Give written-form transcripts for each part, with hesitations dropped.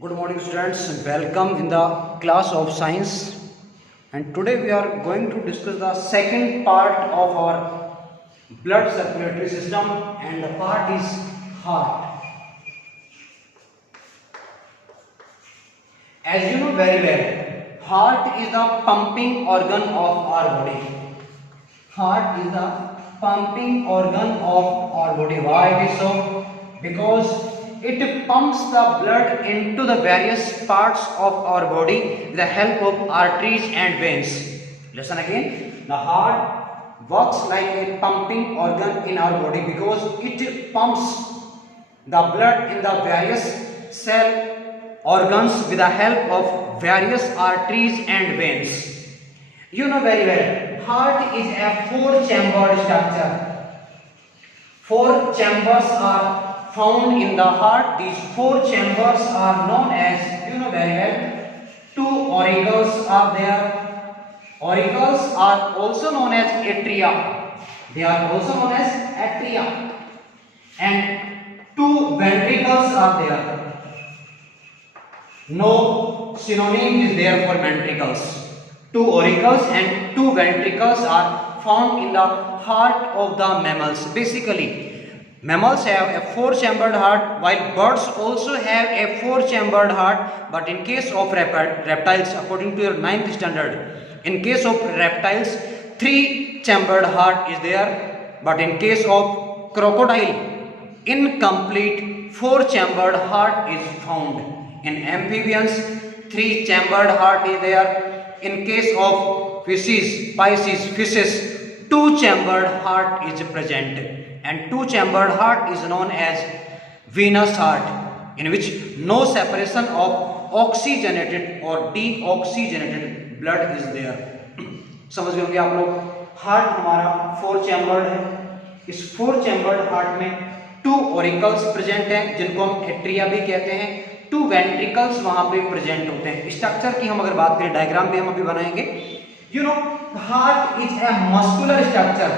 Good morning students, welcome in the class of science, and today we are going to discuss the second part of our blood circulatory system, and the part is heart. As you know very well, heart is the pumping organ of our body. Heart is the pumping organ of our body. Why it is so? Because it pumps the blood into the various parts of our body with the help of arteries and veins. Listen again. The heart works like a pumping organ in our body because it pumps the blood in the various cell organs with the help of various arteries and veins. You know very well, heart is a four-chambered structure. Four chambers are found in the heart. These four chambers are known as, you know very well, two auricles are there. Auricles are also known as atria. They are also known as atria. And two ventricles are there. No synonym is there for ventricles. Two auricles and two ventricles are found in the heart of the mammals. Basically, mammals have a four-chambered heart, while birds also have a four-chambered heart. But in case of reptiles, according to your 9th standard, in case of reptiles, three-chambered heart is there. But in case of crocodile, incomplete four-chambered heart is found. In amphibians, three-chambered heart is there. In case of fishes, two-chambered heart is present, and two-chambered heart is known as venous heart, in which no separation of oxygenated or deoxygenated blood is there. समझ गए होंगे आप लोग, heart हमारा four chambered है. इस four chambered heart में to auricles present हैं, जिनको हम एट्रिया भी कहते हैं. टू वेंट्रिकल्स वहां पे प्रेजेंट होते हैं. स्ट्रक्चर की हम अगर बात करें, डायग्राम भी हम अभी बनाएंगे. You know, heart is a muscular structure.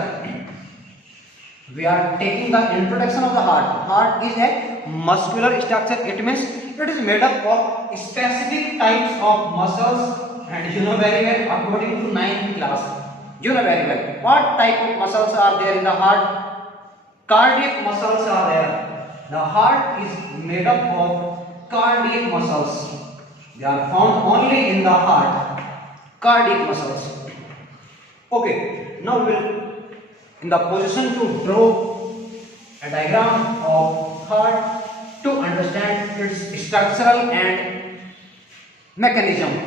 We are taking the introduction of the heart. Heart is a muscular structure. It means it is made up of specific types of muscles, and you know very well, according to 9th class, you know very well what type of muscles are there in the heart. Cardiac muscles are there. The heart is made up of cardiac muscles. They are found only in the heart. Cardiac muscles. Okay, now we will in the position to draw a diagram of heart to understand its structural and mechanism.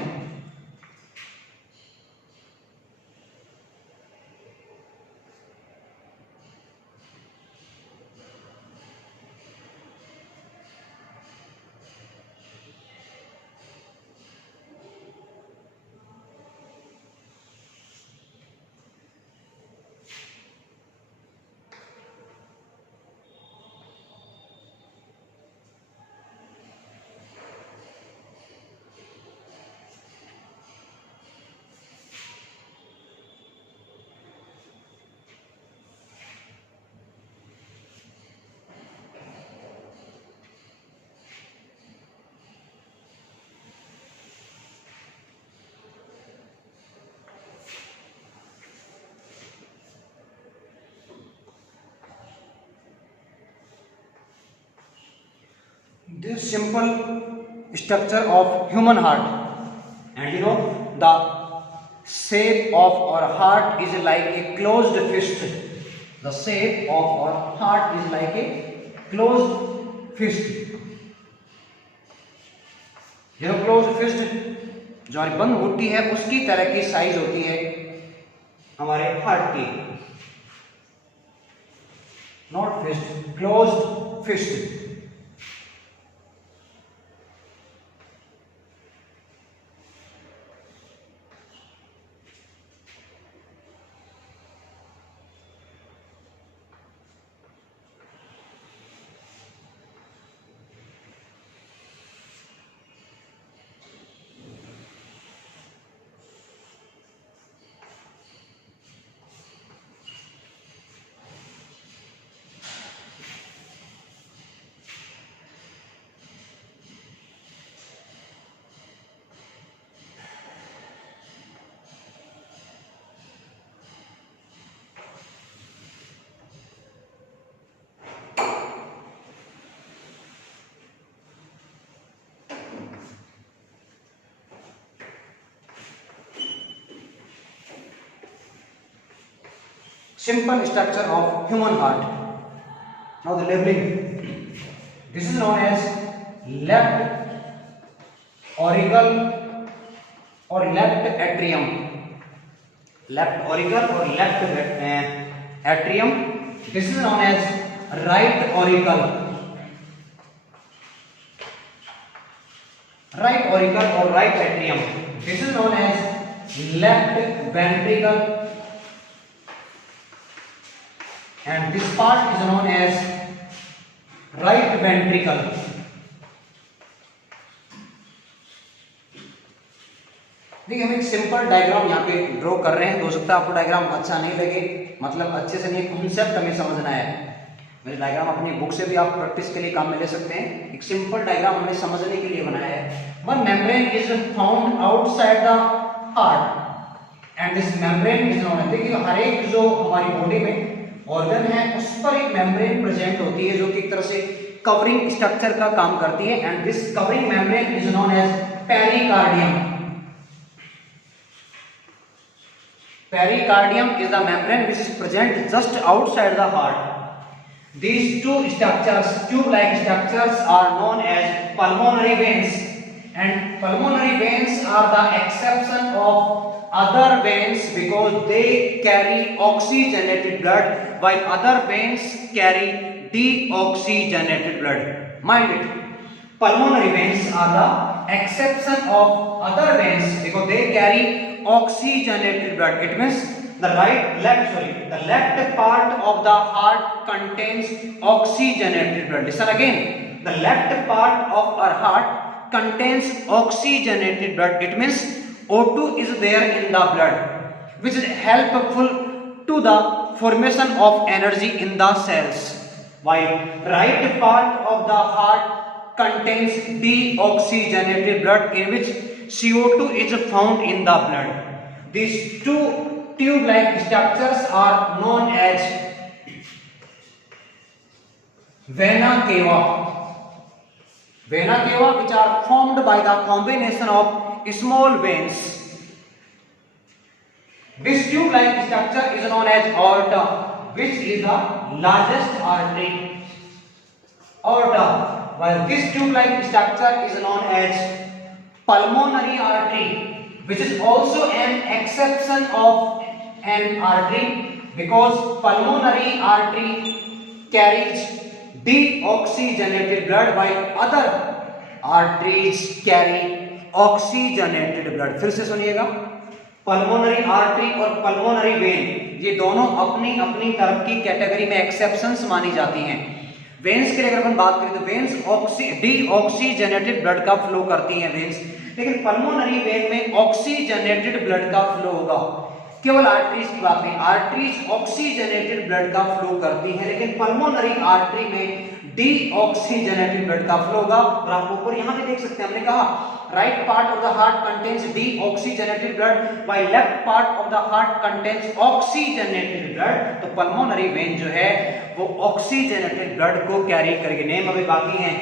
This simple structure of human heart, and you know the shape of our heart is like a closed fist. The shape of our heart is like a closed fist. you know closed fist जो हमारी बंद होती है, उसकी तरह की size होती है हमारे हार्ट की. Not fist, closed fist. simple structure of human heart. Now the labeling. This is known as left auricle or left atrium. Left auricle or left atrium. This is known as right auricle. Right auricle or right atrium. This is known as left ventricle, and this part is known as right ventricle. देखिए हम एक simple diagram यहाँ पे draw कर रहे हैं। हो सकता है आपको डायग्राम अच्छा नहीं लगे, मतलब अच्छे से नहीं, कॉन्सेप्ट हमें समझना है। मेरे डायग्राम अपनी बुक से भी आप प्रैक्टिस के लिए काम में ले सकते हैं। एक सिंपल डायग्राम हमने समझने के लिए बनाया है। One membrane is found outside the heart and this membrane is known. देखिए हर एक जो हमारी बॉडी में ऑर्गन है उस पर एक मेम्ब्रेन प्रेजेंट होती है जो कि एक तरह से कवरिंग स्ट्रक्चर का काम करती है, and this covering membrane is known as pericardium. Pericardium is the membrane which is present just outside the heart. These two structures, tube-like structures, are known as pulmonary veins, and pulmonary veins are the exception of other veins because they carry oxygenated blood, while other veins carry deoxygenated blood. Mind it, pulmonary veins are the exception of other veins because they carry oxygenated blood. It means the left part of the heart contains oxygenated blood. Listen again, the left part of our heart contains oxygenated blood. It means O2 is there in the blood, which is helpful to the formation of energy in the cells, while right part of the heart contains deoxygenated blood in which CO2 is found in the blood. These two tube-like structures are known as vena cava. Vena cava, which are formed by the combination of small veins. This tube-like structure is known as aorta, which is the largest artery. Aorta. While this tube-like structure is known as pulmonary artery, which is also an exception of an artery because pulmonary artery carries deoxygenated blood while other arteries carry oxygenated blood. फिर से सुनिएगा, pulmonary artery और pulmonary vein ये दोनों अपनी अपनी तरफ की कैटेगरी में एक्सेप्शंस मानी जाती हैं। वेन्स के लिए अगर अपन बात करें तो वेन्स डीऑक्सीजनेटेड ब्लड का फ्लो करती हैं वेन्स, लेकिन पल्मोनरी वेन में ऑक्सीजनेटेड ब्लड का फ्लो होगा। केवल आर्टरीज की बात नहीं, आर्टरीज ऑक्सीजनेटेड ब्लड का फ्लो करती है, लेकिन पल्मोनरी आर्टरी में डीऑक्सीजनेटेड ब्लड का फ्लो होगा। और आप ऊपर यहां पे देख सकते हैं, हमने कहा right part of the heart contains deoxygenated blood while left part of the heart contains oxygenated blood. तो पल्मोनरी वेन जो है वो ऑक्सीजनेटेड ब्लड को कैरी करेगी। नेम अभी बाकी हैं।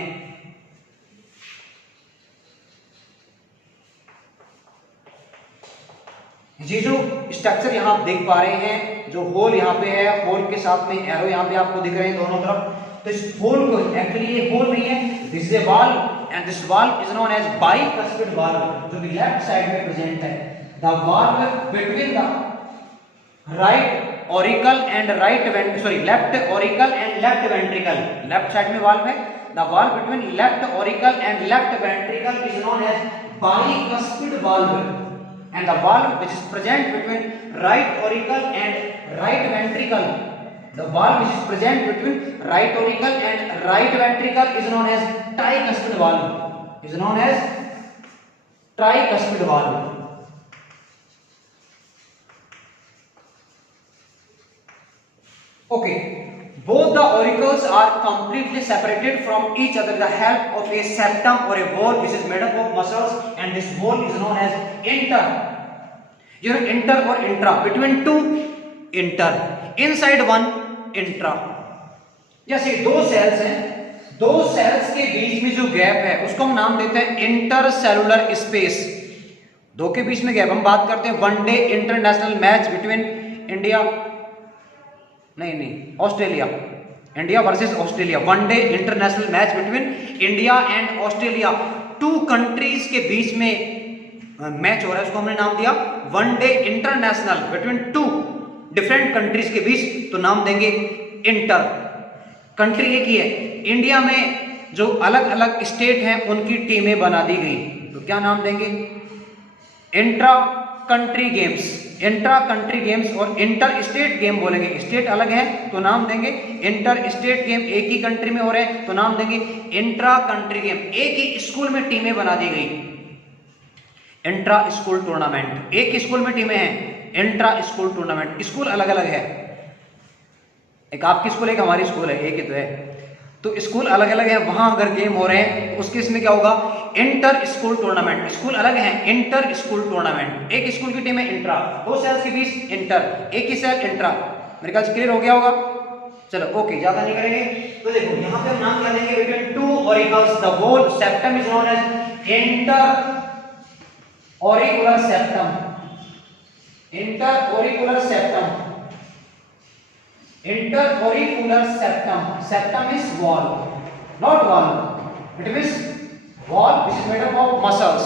ये जो स्ट्रक्चर यहां आप देख पा रहे हैं, जो होल यहां पे है, होल के साथ में एरो यहां पे आपको दिख रहे हैं दोनों तरफ। तो इस होल को एक्चुअली ये होल नहीं है, this is a valve and this valve is known as bicuspid valve, जो कि लेफ्ट साइड में प्रेजेंट है। The valve between the right auricle and left auricle and left ventricle, left side में valve है। The valve between left auricle and left ventricle is known as bicuspid valve, and the valve which is present between right auricle and right ventricle, the valve which is present between right auricle and right ventricle is known as tricuspid valve, is known as tricuspid valve. Okay, both the auricles are completely separated from each other with the help of a septum or a wall which is made up of muscles, and this wall is known as inter. You know, inter or intra, between two inter, inside one intra. जैसे दो sales हैं, दो sales के बीच में जो gap है उसको हम नाम देते हैं इंटरसेलुलर स्पेस। दो के बीच में गैप, हम बात करते हैं one day international match between India नहीं नहीं, Australia, India versus Australia, one day international match between India and Australia, 2 countries के बीच में मैच हो रहा है, उसको हमने नाम दिया one day international between 2 different countries के बीच, तो नाम देंगे इंटर। कंट्री एक ही है, इंडिया में जो अलग अलग स्टेट हैं उनकी टीमें बना दी गई, तो क्या नाम देंगे, intra country games, intra country games, और इंटर स्टेट गेम बोलेंगे, स्टेट अलग है तो नाम देंगे इंटर स्टेट गेम, एक ही कंट्री में हो रहे हैं तो नाम देंगे इंट्रा कंट्री गेम। एक ही स्कूल में टीमें बना दी गई, इंट्रा स्कूल टूर्नामेंट, एक स्कूल में टीमें हैं, इंट्रा स्कूल टूर्नामेंट, स्कूल अलग अलग है, एक आपकी स्कूल एक हमारी स्कूल है, एक ही तो है, तो स्कूल अलग अलग है, वहां अगर गेम हो रहे हैं तो उसके इसमें क्या होगा, इंटर स्कूल टूर्नामेंट, स्कूल अलग है, इंटर स्कूल टूर्नामेंट, एक स्कूल की टीम है इंट्रा, 2 सेल्स के बीच इंटर, एक ही सेल इंट्रा। मेरे ख्याल से क्लियर हो गया होगा, चलो ओके, ज्यादा नहीं करेंगे। तो देखो यहां पे हम नाम क्या देंगे, between 2 auricles the wall septum is known as interauricular septum, interauricular septum, interauricular septum, septum is wall, not wall, it is wall which is made up of muscles।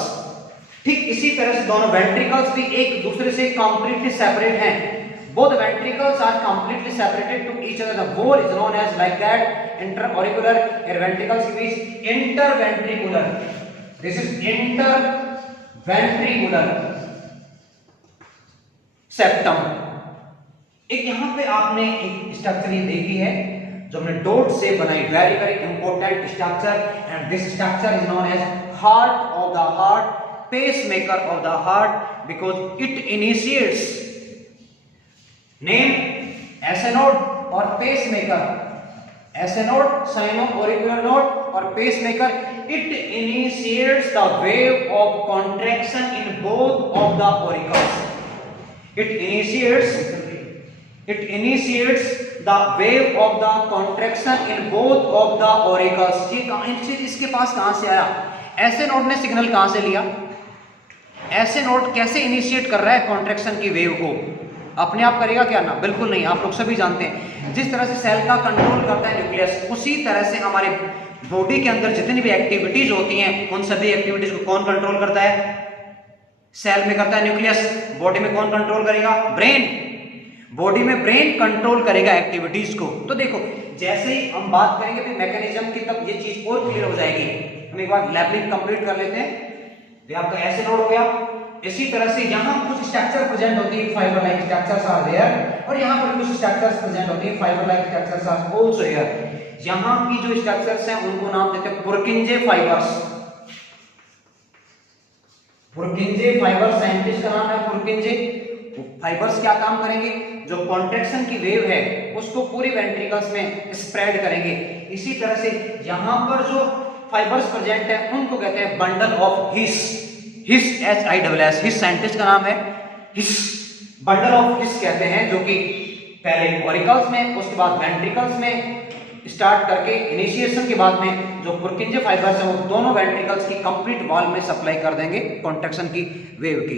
ठीक इसी तरह से दोनों वेंट्रिकल्स भी एक दूसरे से completely separate हैं, both ventricles are completely separated to each other, the wall is known as like that, interauricular और ventricles के बीच interventricular, this is interventricular septum। एक यहां पे आपने एक स्ट्रक्चर ये देखी है जो हमने डॉट से बनाई, very very important structure, and this structure is known as heart of the heart, pacemaker of the heart, because it initiates, name SA node और pacemaker, SA node sino auricular node और pacemaker, it initiates the wave of contraction in both of the auricles, it initiates the wave of the contraction in both of the auricles। ये कहां इसके पास कहां से आया, ऐसे node ने सिग्नल कहां से लिया, ऐसे नोड कैसे इनिशिएट कर रहा है कॉन्ट्रैक्शन की वेव को, अपने आप करेगा क्या ना, बिल्कुल नहीं, आप लोग सभी जानते हैं जिस तरह से सेल का कंट्रोल करता है न्यूक्लियस, उसी तरह से हमारे बॉडी के अंदर जितनी भी एक्टिविटीज होती हैं उन सभी एक्टिविटीज को कौन कंट्रोल करता है, सेल में करता है न्यूक्लियस, बॉडी में कौन कंट्रोल करेगा, ब्रेन, बॉडी में ब्रेन कंट्रोल करेगा एक्टिविटीज को। तो देखो जैसे ही हम बात करेंगे फिर मैकेनिज्म की, तब ये चीज और क्लियर हो जाएगी। हम एक बार लेबलिंग कंप्लीट कर लेते हैं, ये आपका ऐसे नोड हो गया, इसी तरह से यहाँ कुछ स्ट्रक्चर प्रेजेंट होती है, fibre like structures are there, और यहाँ पर कुछ स्ट्रक्चर्स प्रेजेंट होती है, fibre like structures are also here. यहाँ की जो स्ट्रक्चर्स हैं उनको नाम देते हैं Purkinje fibres, Purkinje fibre, scientist का नाम है पुरकिंजे। फाइबर्स क्या काम करेंगे, जो कॉन्ट्रैक्शन की वेव है उसको पूरी वेंट्रिकल्स में स्प्रेड करेंगे। इसी तरह से यहाँ पर जो फाइबर्स प्रेजेंट है उनको कहते हैं bundle of his, his HISS, his scientist का नाम है, हिस बंडल ऑफ हिस कहते हैं, जो कि पहले ऑरिकल्स में उसके बाद वेंट्रिकल्स में स्टार्ट करके इनिशिएशन के बाद में जो पुरकिंजे फाइबर्स हैं वो दोनों वेंट्रिकल्स की कंप्लीट वॉल में सप्लाई कर देंगे कॉन्ट्रैक्शन की वेव की।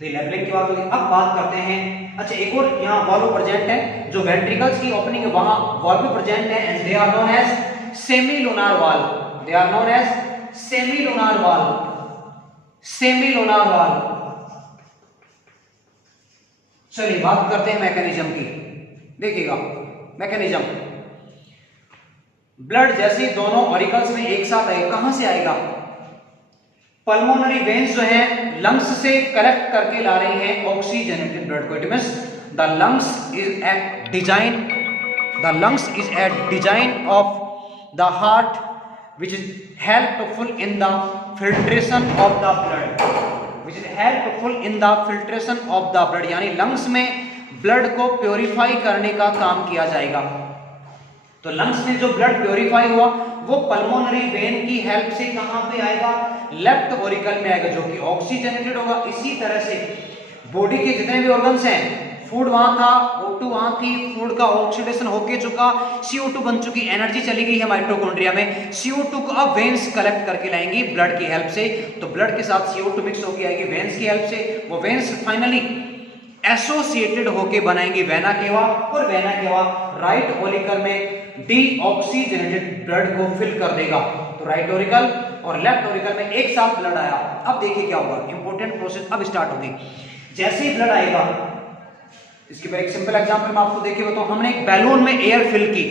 तो लेवलिंग की बात होगी। अब बात करते हैं, अच्छा एक और यहाँ वॉल्व प्रेजेंट है, जो वेंट्रिकल्स की ओपनिंग है वहां वॉल्व प्रेजेंट है, and they are known as semilunar valve, they are known as semilunar valve, semilunar valve. चलिए बात करते हैं मैकेनिज्म की, देखिएगा मैकेनिज्म, ब्लड जैसे दोनों ऑरिकल्स में एक साथ आए, कहां से आएगा, पल्मोनरी वेन्स जो है लंग्स से कलेक्ट करके ला रही हैं ऑक्सीजनेटेड ब्लड को। It means the lungs is at design, the lungs is at design of the heart which is helpful in the filtration of the blood, which is helpful in the filtration of the blood, यानी lungs में blood को purify करने का काम किया जाएगा। तो lungs में जो ब्लड प्योरीफाई हुआ वो पल्मोनरी वेन की हेल्प से कहां पे आएगा, लेफ्ट ऑरिकल में आएगा, जो कि ऑक्सीजनेटेड होगा। इसी तरह से बॉडी के जितने भी ऑर्गन्स हैं, फूड वहां था, O2 वहां थी, फूड का ऑक्सीडेशन होके चुका, CO2 बन चुकी, एनर्जी चली गई है माइटोकॉन्ड्रिया में, CO2 को अब वेन्स कलेक्ट करके लाएंगी ब्लड की हेल्प से। तो ब्लड के साथ CO2 मिक्स होके आएगी वेन्स की हेल्प से, वो वेन्स फाइनली एसोसिएटेड होके बनाएंगे वेना केवा, और वेना केवा राइट ऑरिकल में डीऑक्सीजनेटेड ब्लड को फिल कर देगा। तो राइट ऑरिकल और लेफ्ट ऑरिकल में एक साथ ब्लड आया। अब देखिए क्या होगा, इंपॉर्टेंट प्रोसेस अब स्टार्ट होगी। जैसे ही ब्लड आएगा, इसके बाद एक सिंपल एग्जांपल मैं आपको देखिए बताऊं। हमने एक बैलून में एयर फिल की,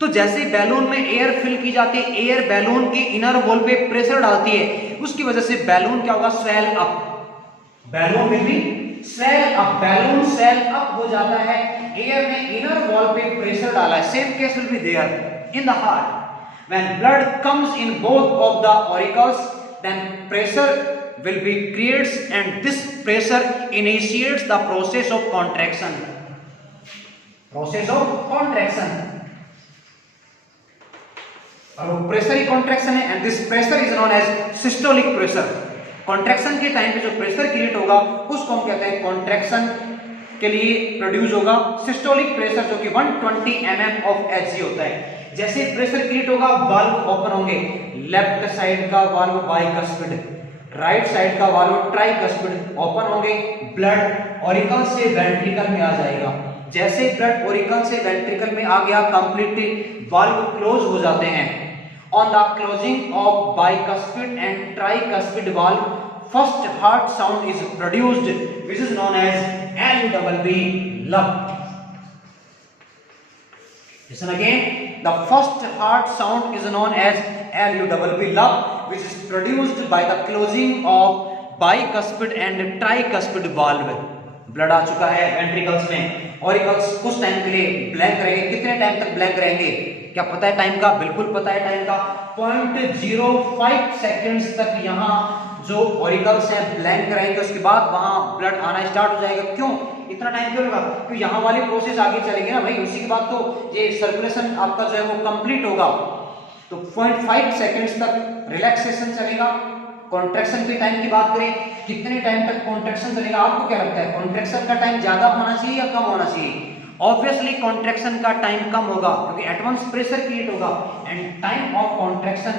तो जैसे बैलून में एयर फिल की जाती है, एयर बैलून की इनर वॉल पे प्रेशर डालती है, उसकी वजह से बैलून क्या होगा, swell up. Balloon will be swell up, balloon swell up हो जाता है, एयर ने इनर वॉल पे प्रेशर डाला है। Same case will be there in the heart. When blood comes in both of the auricles, then pressure will be creates, and this pressure initiates the process of contraction. Process of contraction. अब pressure ही contraction है, and this pressure is known as systolic pressure. Contraction के time पे जो pressure create होगा उसको हम कहते हैं कॉन्ट्रैक्शन के लिए प्रोड्यूस होगा सिस्टोलिक प्रेशर, जो कि 120 mm ऑफ Hg होता है। जैसे प्रेशर क्रिएट होगा, वाल्व ओपन होंगे, लेफ्ट साइड का वाल्व बाइकस्पिड, राइट साइड का वाल्व ट्राइकस्पिड ओपन होंगे, ब्लड ऑरिकल से वेंट्रिकल में आ जाएगा। जैसे ब्लड ऑरिकल से वेंट्रिकल में आ गया, कंप्लीटली वाल्व क्लोज हो जाते हैं। On the closing of bicuspid and tricuspid valve, first heart sound is produced which is known as LUBB, lub. Listen again, the first heart sound is known as LUBB, लब, which is produced by the closing of bicuspid and tricuspid valve। Blood आ चुका है ventricles में, auricles कुछ time के लिए blank रहेंगे। कितने टाइम तक ब्लैंक रहेंगे, क्या पता है टाइम का? बिल्कुल पता है टाइम का। 0.05 सेकेंड्स तक यहाँ जो ऑरिकल्स हैं ब्लैंक रहेंगे, उसके बाद वहां ब्लड आना स्टार्ट हो जाएगा। क्यों इतना टाइम क्यों लगा? क्योंकि यहाँ वाली प्रोसेस आगे चलेगी ना भाई, उसी के बाद तो ये सर्कुलेशन आपका जो है वो कंप्लीट होगा। तो 0.5 सेकेंड्स तक रिलैक्सेशन चलेगा। कॉन्ट्रैक्शन के टाइम की बात करें, कितने टाइम तक कॉन्ट्रैक्शन चलेगा? आपको क्या लगता है, कॉन्ट्रैक्शन का टाइम ज्यादा होना चाहिए या कम होना चाहिए? ऑब्वियसली कॉन्ट्रैक्शन का टाइम कम होगा, क्योंकि एट वंस प्रेशर क्रिएट होगा, एंड टाइम ऑफ कॉन्ट्रैक्शन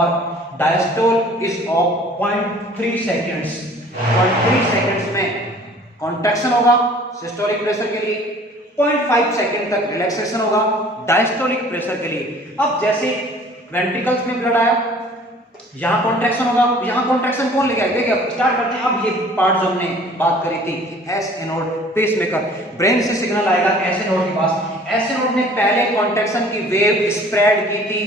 और diastole is of 0.3 seconds. 0.3 seconds में कॉन्ट्रैक्शन होगा सिस्टोलिक प्रेशर के लिए, 0.5 सेकेंड तक रिलैक्सेशन होगा डायस्टोलिक प्रेशर के लिए। अब जैसे वेंट्रिकल्स में ब्लड आया, यहां कॉन्ट्रैक्शन होगा, यहां कॉन्ट्रैक्शन कौन लेके आएगा? देखिए स्टार्ट करते हैं। अब ये पार्ट जो हमने बात करी थी, एस एनोड पेसमेकर, ब्रेन से सिग्नल आएगा एस एनोड के पास। एस एनोड ने पहले कॉन्ट्रैक्शन की वेव स्प्रेड की थी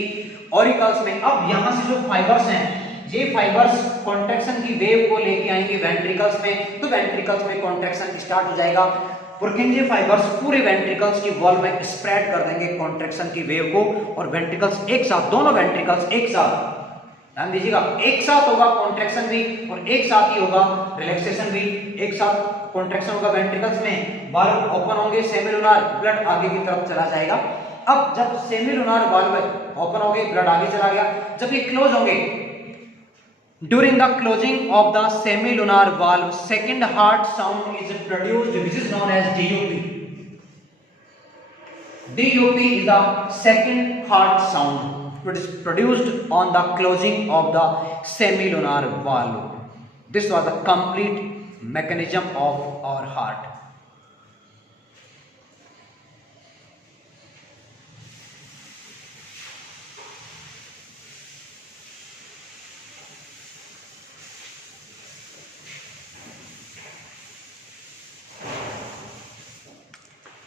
ऑरिकल्स में। अब यहां से जो फाइबर्स हैं, ये फाइबर्स कॉन्ट्रैक्शन की वेव को लेके आएंगे वेंट्रिकल्स में, तो वेंट्रिकल्स में कॉन्ट्रैक्शन स्टार्ट हो जाएगा। पुरकिंजे फाइबर्स पूरे वेंट्रिकल्स की वॉल में स्प्रेड कर देंगे कॉन्ट्रैक्शन की वेव को, और वेंट्रिकल्स एक साथ, दोनों वेंट्रिकल्स एक साथ, ध्यान दीजिएगा, एक साथ होगा कॉन्ट्रैक्शन भी और एक साथ ही होगा रिलैक्सेशन भी। एक साथ कॉन्ट्रैक्शन होगा वेंट्रिकल्स में, वाल्व ओपन होंगे, सेमिलुनार, ब्लड आगे की तरफ चला जाएगा। अब जब सेमिलुनार वाल्व ओपन हो गए, ब्लड आगे चला गया, जब ये क्लोज होंगे, during the closing of the semilunar valve, second heart sound is produced which is known as DOP। DOP is the second heart sound, which is produced on the closing of the semilunar valve. This was the complete mechanism of our heart.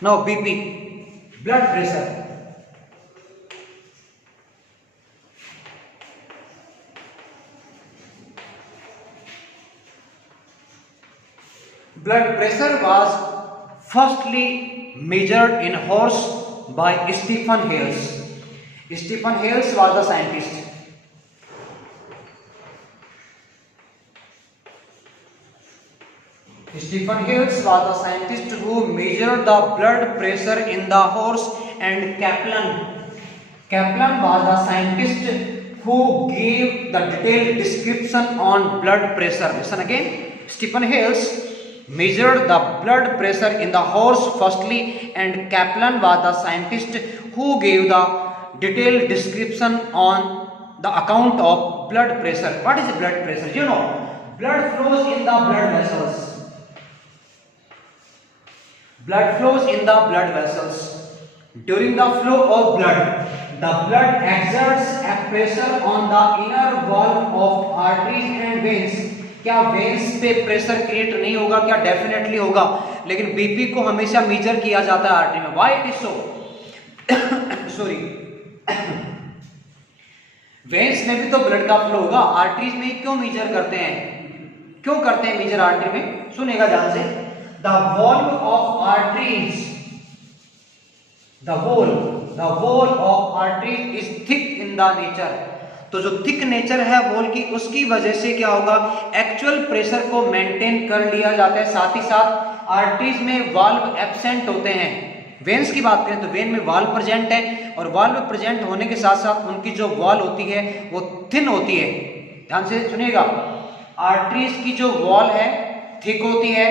Now BP, blood pressure. Blood pressure was firstly measured in horse by Stephen Hales. Stephen Hales was the scientist. Stephen Hales was the scientist who measured the blood pressure in the horse, and Kaplan was the scientist who gave the detailed description on blood pressure. Listen again. Stephen Hales measured the blood pressure in the horse firstly, and Kaplan was the scientist who gave the detailed description on the account of blood pressure. What is blood pressure? You know, blood flows in the blood vessels. blood flows in the blood vessels. During the flow of blood, the blood exerts a pressure on the inner wall of arteries and veins. क्या veins पे pressure create नहीं होगा? क्या definitely होगा, लेकिन BP को हमेशा major किया जाता है आर्टरी में. Why it is so? Sorry, veins में भी तो ब्लड का फ्लो होगा, आर्टरीज में क्यों मेजर करते हैं? क्यों करते हैं मेजर आर्टरी में? सुनेगा ध्यान से. The valve of arteries, the wall of arteries is thick in the nature. तो जो थिक नेचर है वॉल की, उसकी वजह से क्या होगा? एक्चुअल प्रेशर को मेंटेन कर लिया जाता है. साथ ही साथ आर्टरीज में वाल्व एब्सेंट होते हैं. वेन्स की बात करें तो वेन में वाल्व प्रेजेंट है, और वाल्व प्रेजेंट होने के साथ साथ उनकी जो वॉल होती है वो थिन होती है. ध्यान से सुनिएगा, आर्टरीज की जो वॉल है थिक होती है,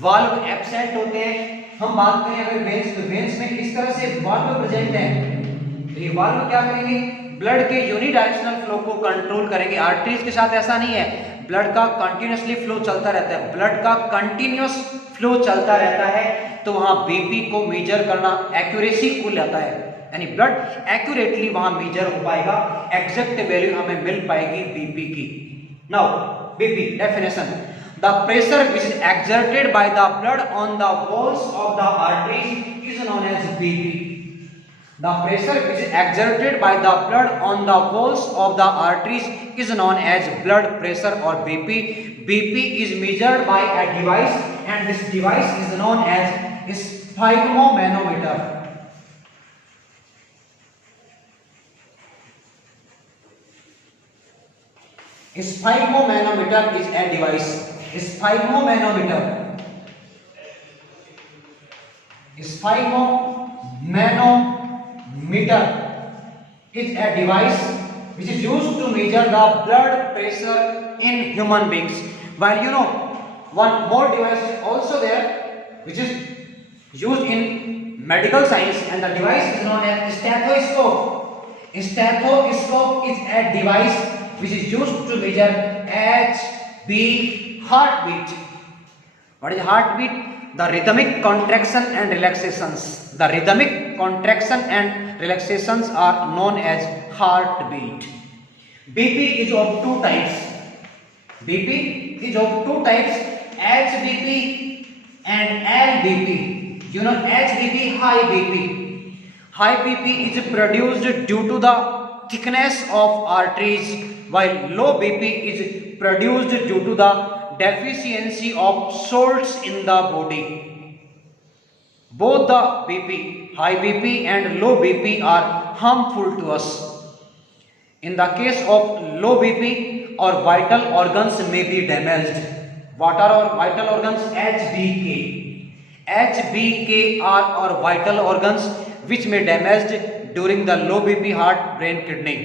वाल्व एब्सेंट होते हैं. हम बात करें अगर वेन्स, तो वेन्स में इस तरह से वाल्व प्रेजेंट है, तो ये वाल्व क्या करेंगे? ब्लड के यूनिडायरेक्शनल फ्लो को कंट्रोल करेंगे. आर्टरीज के साथ ऐसा नहीं है, ब्लड का कंटिन्यूसली फ्लो चलता रहता है. ब्लड का कंटिन्यूस फ्लो चलता रहता है, तो वहां बीपी को मेजर करना एक्यूरेसी को लाता है, यानी ब्लड एक्यूरेटली वहां मेजर हो पाएगा, एग्जैक्ट वैल्यू हमें मिल पाएगी बीपी की. Now BP definition: the pressure which is exerted by the blood on the walls of the arteries is known as BP. The pressure which is exerted by the blood on the walls of the arteries is known as blood pressure or BP. BP is measured by a device, and this device is known as sphygmomanometer. Sphygmomanometer is a device. Sphygmomanometer is a device which is used to measure the blood pressure in human beings. While you know, one more device is also there which is used in medical science, and the device is known as stethoscope. Stethoscope is a device which is used to measure HB, heartbeat. What is heartbeat? The rhythmic contraction and relaxations. The rhythmic contraction and relaxations are known as heartbeat. BP is of two types. BP is of two types: HBP and LBP. You know HBP, high BP. High BP is produced due to the thickness of arteries, while low BP is produced due to the deficiency of salts in the body. Both the BP, high BP and low BP, are harmful to us. In the case of low BP, our vital organs may be damaged. What are our vital organs? HBK. HBK are our vital organs which may damaged during the low BP heart, brain, kidney.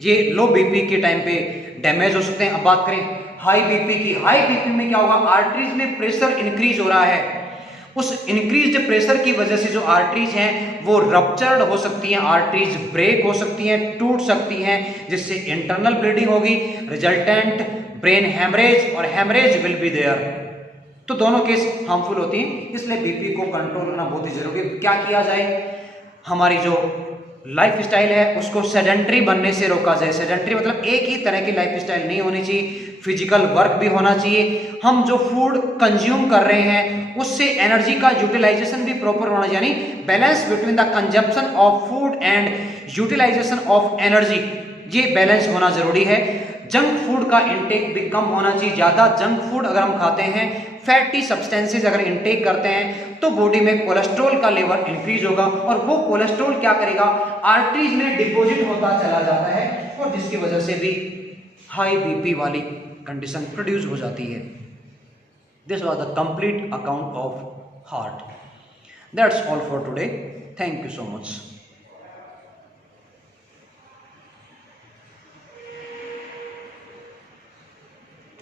ये लो BP के time पे damage हो सकते हैं. अब बात करें high BP की. हाई बीपी में क्या होगा? आर्टरीज में प्रेशर इंक्रीज हो रहा है. उस इंक्रीज्ड प्रेशर की वजह से जो आर्टरीज हैं वो रप्चर्ड हो सकती हैं, आर्टरीज ब्रेक हो सकती हैं, टूट सकती हैं, जिससे इंटरनल ब्लीडिंग होगी, रिजल्टेंट ब्रेन हेमरेज, और हेमरेज विल बी देयर. तो दोनों केस हार्मफुल होती हैं, इसलिए बीपी को कंट्रोल करना बहुत ही जरूरी है. क्या किया जाए? हमारी जो लाइफ स्टाइल है उसको सेडेंट्री बनने से रोका जाए. सेडेंट्री मतलब एक ही तरह की लाइफ स्टाइल नहीं होनी चाहिए, फिजिकल वर्क भी होना चाहिए. हम जो फूड कंज्यूम कर रहे हैं उससे एनर्जी का यूटिलाइजेशन भी प्रॉपर होना चाहिए, यानी balance between the consumption of food and utilisation of energy, ये बैलेंस होना जरूरी है. जंक फूड का इंटेक भी कम होना चाहिए. ज़्यादा जंक फूड अगर हम खाते हैं, फैटी सब्सटेंसेस अगर इंटेक करते हैं, तो बॉडी में कोलेस्ट्रॉल का लेवल इंक्रीज होगा, और वो कोलेस्ट्रॉल क्या करेगा? आर्टरीज में डिपॉजिट होता चला जाता है, और जिसकी वजह से भी हाई बीपी वाली कंडीशन प्रोड्यूस हो जाती है. This was the complete account of heart. That's all for today. Thank you so much.